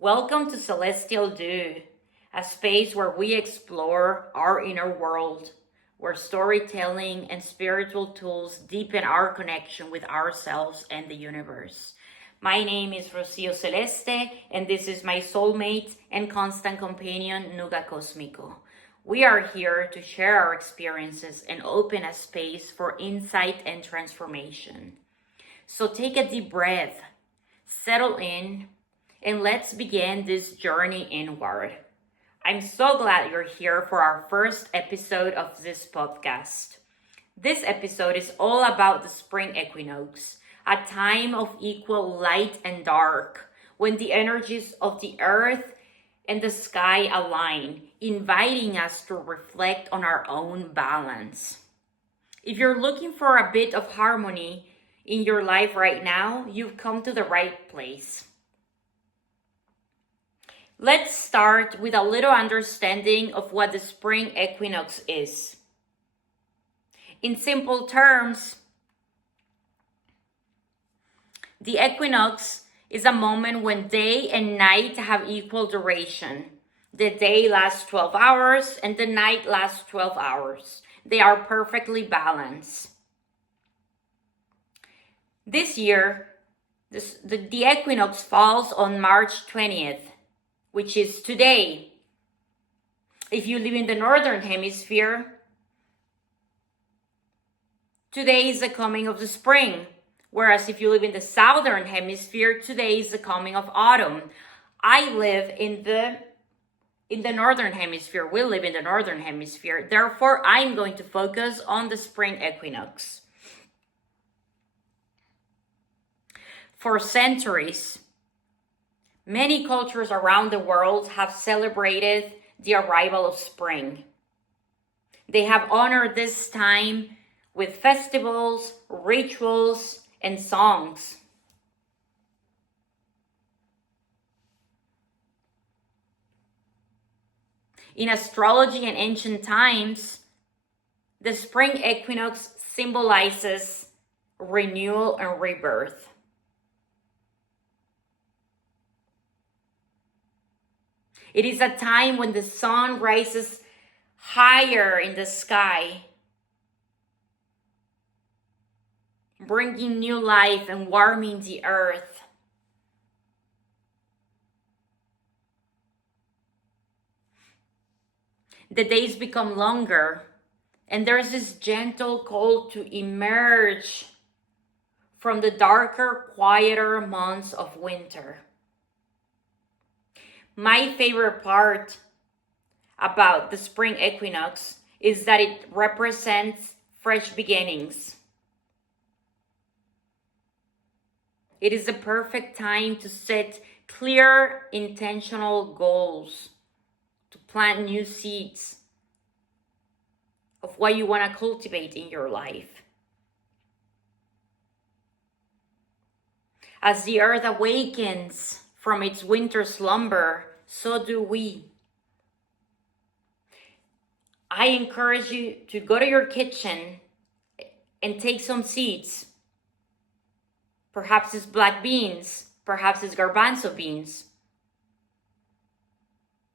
Welcome to Celestial Dew, a space where we explore our inner world, where storytelling and spiritual tools deepen our connection with ourselves and the universe. My name is Rocio Celeste, and this is my soulmate and constant companion, Nuga Cosmico. We are here to share our experiences and open a space for insight and transformation. So take a deep breath, settle in, and let's begin this journey inward. I'm so glad you're here for our first episode of this podcast. This episode is all about the spring equinox, a time of equal light and dark, when the energies of the earth and the sky align, inviting us to reflect on our own balance. If you're looking for a bit of harmony in your life right now, you've come to the right place. Let's start with a little understanding of what the spring equinox is. In simple terms, the equinox is a moment when day and night have equal duration. The day lasts 12 hours and the night lasts 12 hours. They are perfectly balanced. This year, the equinox falls on March 20th, which is today. If you live in the northern hemisphere, today is the coming of the spring. Whereas if you live in the southern hemisphere, today is the coming of autumn. I live in the northern hemisphere. We live in the northern hemisphere. Therefore, I'm going to focus on the spring equinox. For centuries, many cultures around the world have celebrated the arrival of spring. They have honored this time with festivals, rituals, and songs. In astrology and ancient times, the spring equinox symbolizes renewal and rebirth. It is a time when the sun rises higher in the sky, bringing new life and warming the earth. The days become longer, and there's this gentle call to emerge from the darker, quieter months of winter. My favorite part about the spring equinox is that it represents fresh beginnings. It is the perfect time to set clear, intentional goals, to plant new seeds of what you want to cultivate in your life. As the earth awakens from its winter slumber, so do we. I encourage you to go to your kitchen and take some seeds. Perhaps it's black beans, perhaps it's garbanzo beans,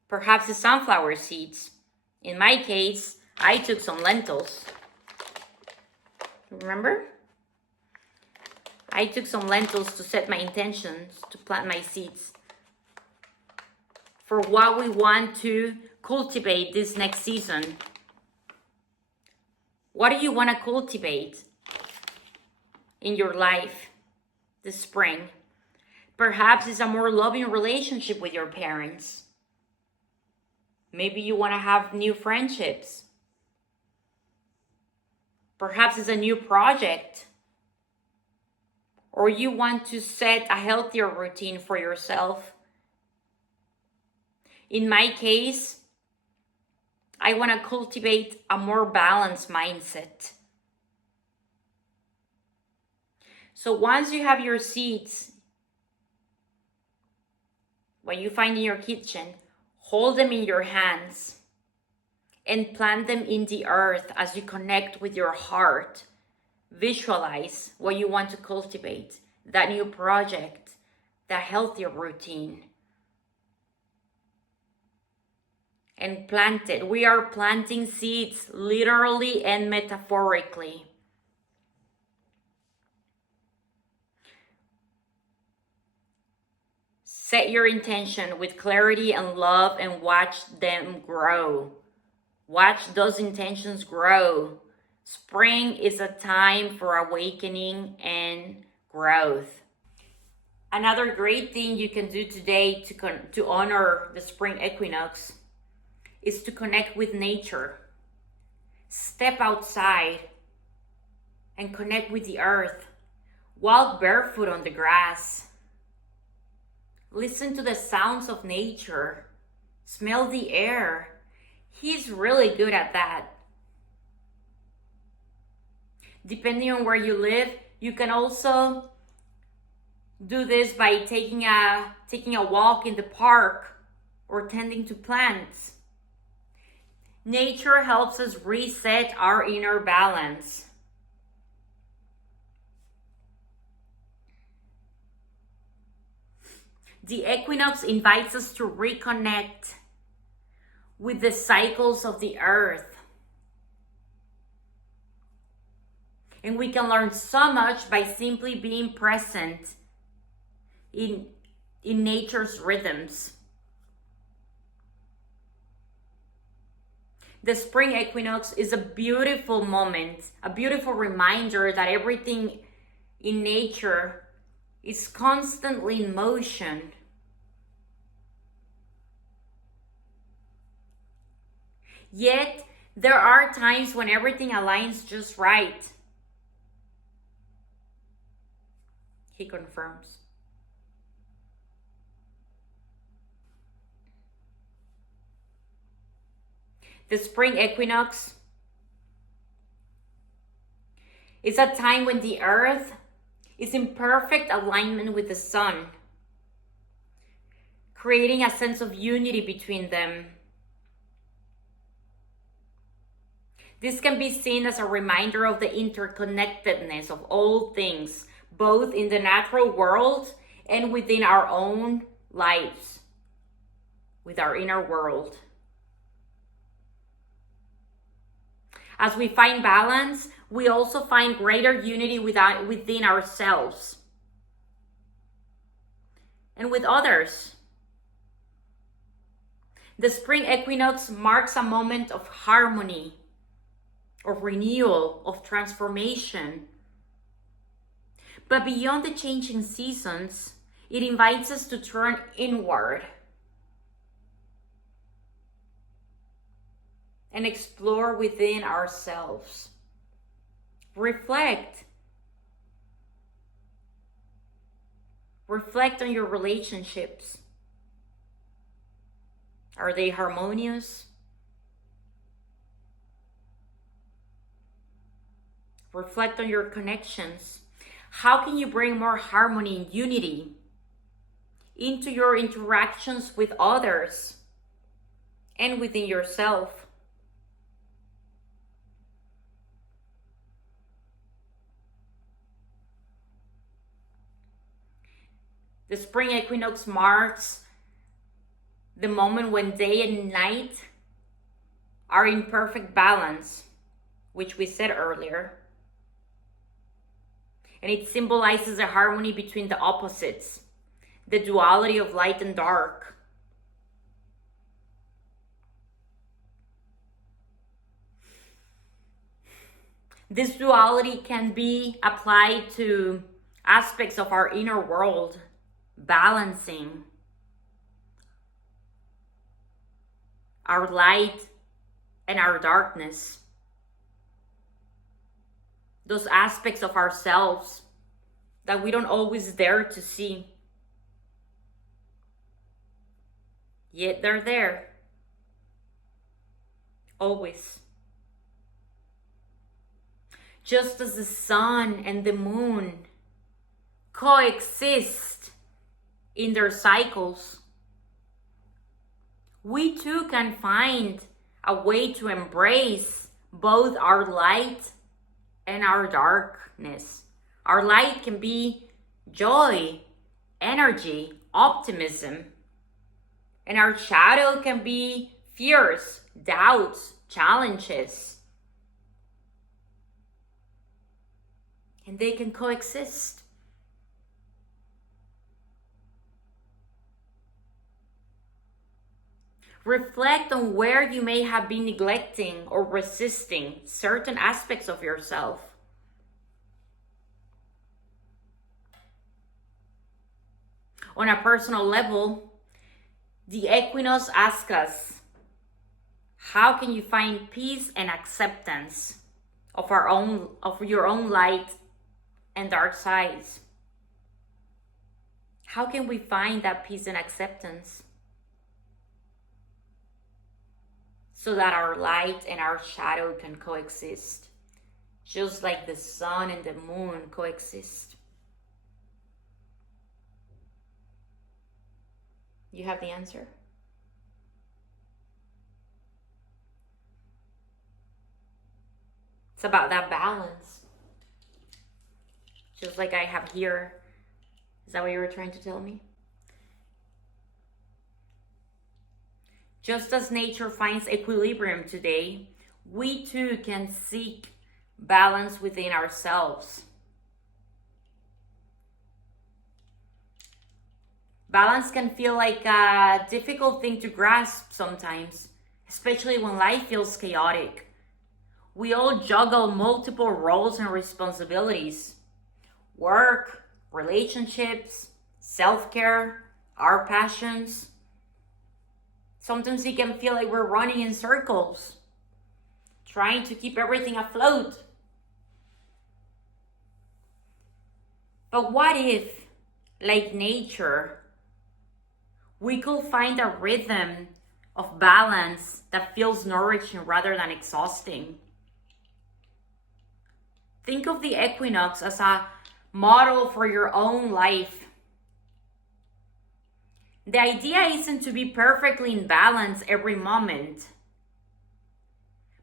perhaps it's sunflower seeds. In my case, I took some lentils. Remember? I took some lentils to set my intentions, to plant my seeds for what we want to cultivate this next season. What do you want to cultivate in your life this spring? Perhaps it's a more loving relationship with your parents. Maybe you want to have new friendships. Perhaps it's a new project. Or you want to set a healthier routine for yourself. In my case, I want to cultivate a more balanced mindset. So once you have your seeds, what you find in your kitchen, hold them in your hands and plant them in the earth as you connect with your heart. Visualize what you want to cultivate, that new project, that healthier routine. and plant it. We are planting seeds literally and metaphorically. Set your intention with clarity and love and watch them grow. Watch those intentions grow. Spring is a time for awakening and growth. Another great thing you can do today to honor the spring equinox is to connect with nature. Step outside and connect with the earth. Walk barefoot on the grass. Listen to the sounds of nature. Smell the air. He's really good at that. Depending on where you live, you can also do this by taking a walk in the park or tending to plants. Nature helps us reset our inner balance. The equinox invites us to reconnect with the cycles of the earth. And we can learn so much by simply being present in nature's rhythms. The spring equinox is a beautiful moment, a beautiful reminder that everything in nature is constantly in motion. Yet, there are times when everything aligns just right. He confirms. The spring equinox is a time when the earth is in perfect alignment with the sun, creating a sense of unity between them. This can be seen as a reminder of the interconnectedness of all things, both in the natural world and within our own lives, with our inner world. As we find balance, we also find greater unity within ourselves and with others. The spring equinox marks a moment of harmony, of renewal, of transformation. But beyond the changing seasons, it invites us to turn inward and explore within ourselves. Reflect. Reflect on your relationships. Are they harmonious? Reflect on your connections. How can you bring more harmony and unity into your interactions with others and within yourself? The spring equinox marks the moment when day and night are in perfect balance, which we said earlier. And it symbolizes a harmony between the opposites, the duality of light and dark. This duality can be applied to aspects of our inner world, balancing our light and our darkness. Those aspects of ourselves that we don't always dare to see. Yet they're there. Always. Just as the sun and the moon coexist in their cycles, we too can find a way to embrace both our light and our darkness. Our light can be joy, energy, optimism, and our shadow can be fears, doubts, challenges. And they can coexist. Reflect on where you may have been neglecting or resisting certain aspects of yourself. On a personal level, the equinox asks us, how can you find peace and acceptance of your own light and dark sides? How can we find that peace and acceptance so that our light and our shadow can coexist, just like the sun and the moon coexist? You have the answer? It's about that balance. Just like I have here. Is that what you were trying to tell me? Just as nature finds equilibrium today, we too can seek balance within ourselves. Balance can feel like a difficult thing to grasp sometimes, especially when life feels chaotic. We all juggle multiple roles and responsibilities: work, relationships, self-care, our passions. Sometimes it can feel like we're running in circles, trying to keep everything afloat. But what if, like nature, we could find a rhythm of balance that feels nourishing rather than exhausting? Think of the equinox as a model for your own life. The idea isn't to be perfectly in balance every moment,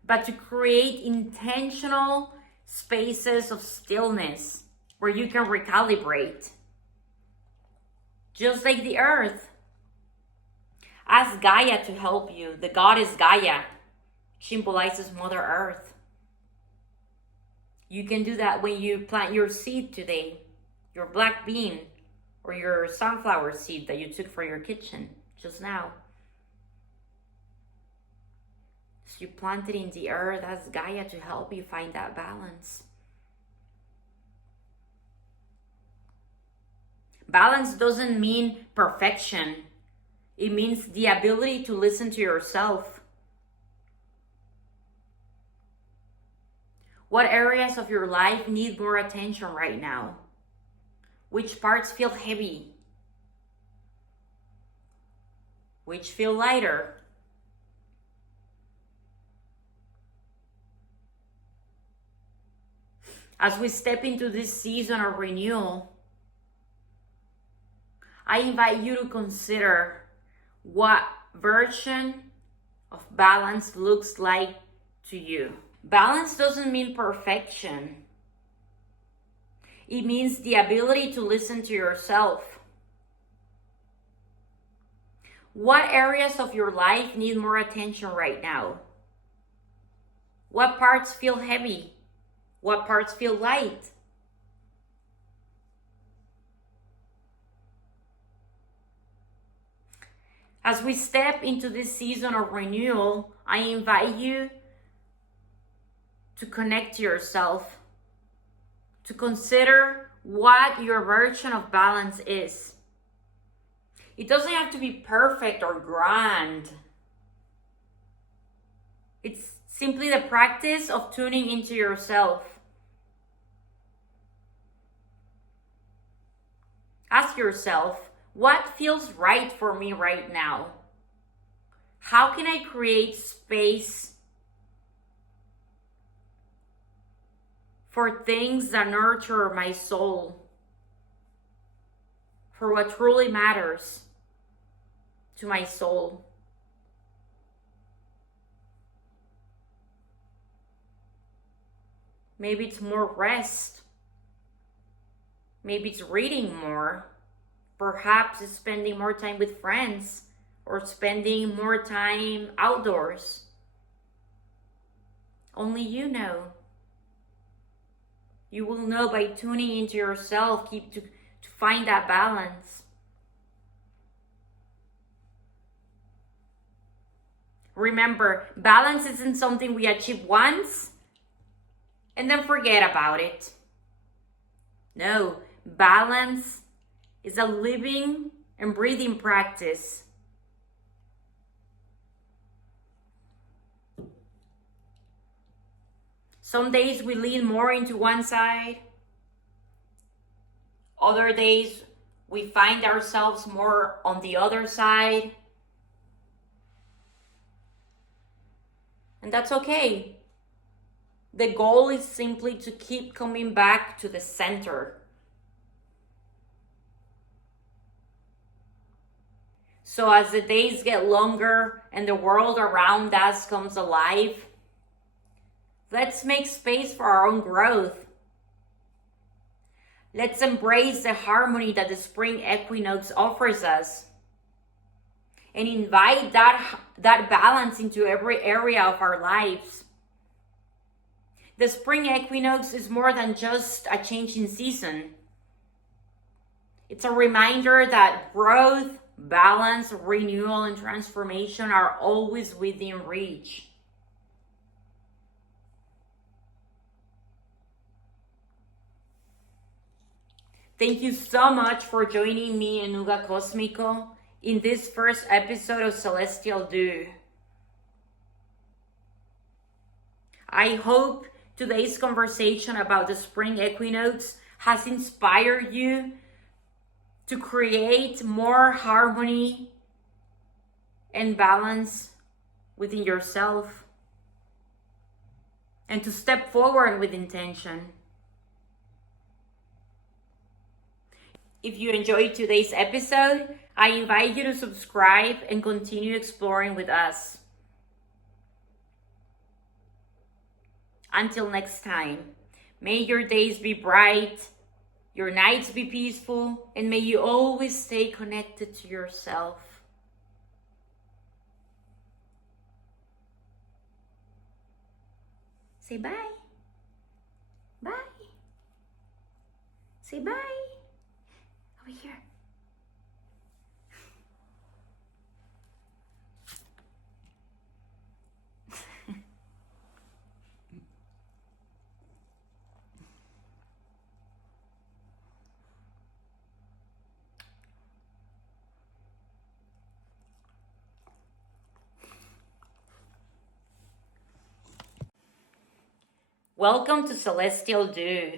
but to create intentional spaces of stillness where you can recalibrate. Just like the earth. Ask Gaia to help you. The goddess Gaia symbolizes Mother Earth. You can do that when you plant your seed today, your black bean, or your sunflower seed that you took for your kitchen just now. So you plant it in the earth. Ask Gaia to help you find that balance. Balance doesn't mean perfection. It means the ability to listen to yourself. What areas of your life need more attention right now? Which parts feel heavy? Which feel lighter? As we step into this season of renewal, I invite you to consider what version of balance looks like to you. Balance doesn't mean perfection. It means the ability to listen to yourself. What areas of your life need more attention right now? What parts feel heavy? What parts feel light? As we step into this season of renewal, I invite you to connect to yourself, to consider what your version of balance is. It doesn't have to be perfect or grand. It's simply the practice of tuning into yourself. Ask yourself, what feels right for me right now? How can I create space for things that nurture my soul, for what truly matters to my soul? Maybe it's more rest. Maybe it's reading more. Perhaps it's spending more time with friends or spending more time outdoors. Only you know. You will know by tuning into yourself, to find that balance. Remember, balance isn't something we achieve once and then forget about it. No, balance is a living and breathing practice. Some days we lean more into one side. Other days we find ourselves more on the other side. And that's okay. The goal is simply to keep coming back to the center. So as the days get longer and the world around us comes alive, let's make space for our own growth. Let's embrace the harmony that the spring equinox offers us and invite that balance into every area of our lives. The spring equinox is more than just a change in season. It's a reminder that growth, balance, renewal, and transformation are always within reach. Thank you so much for joining me in Nuga Cosmico in this first episode of Celestial Dew. I hope today's conversation about the spring equinox has inspired you to create more harmony and balance within yourself and to step forward with intention. If you enjoyed today's episode, I invite you to subscribe and continue exploring with us. Until next time, may your days be bright, your nights be peaceful, and may you always stay connected to yourself. Say bye. Bye. Say bye. Over here. Welcome to Celestial Dew.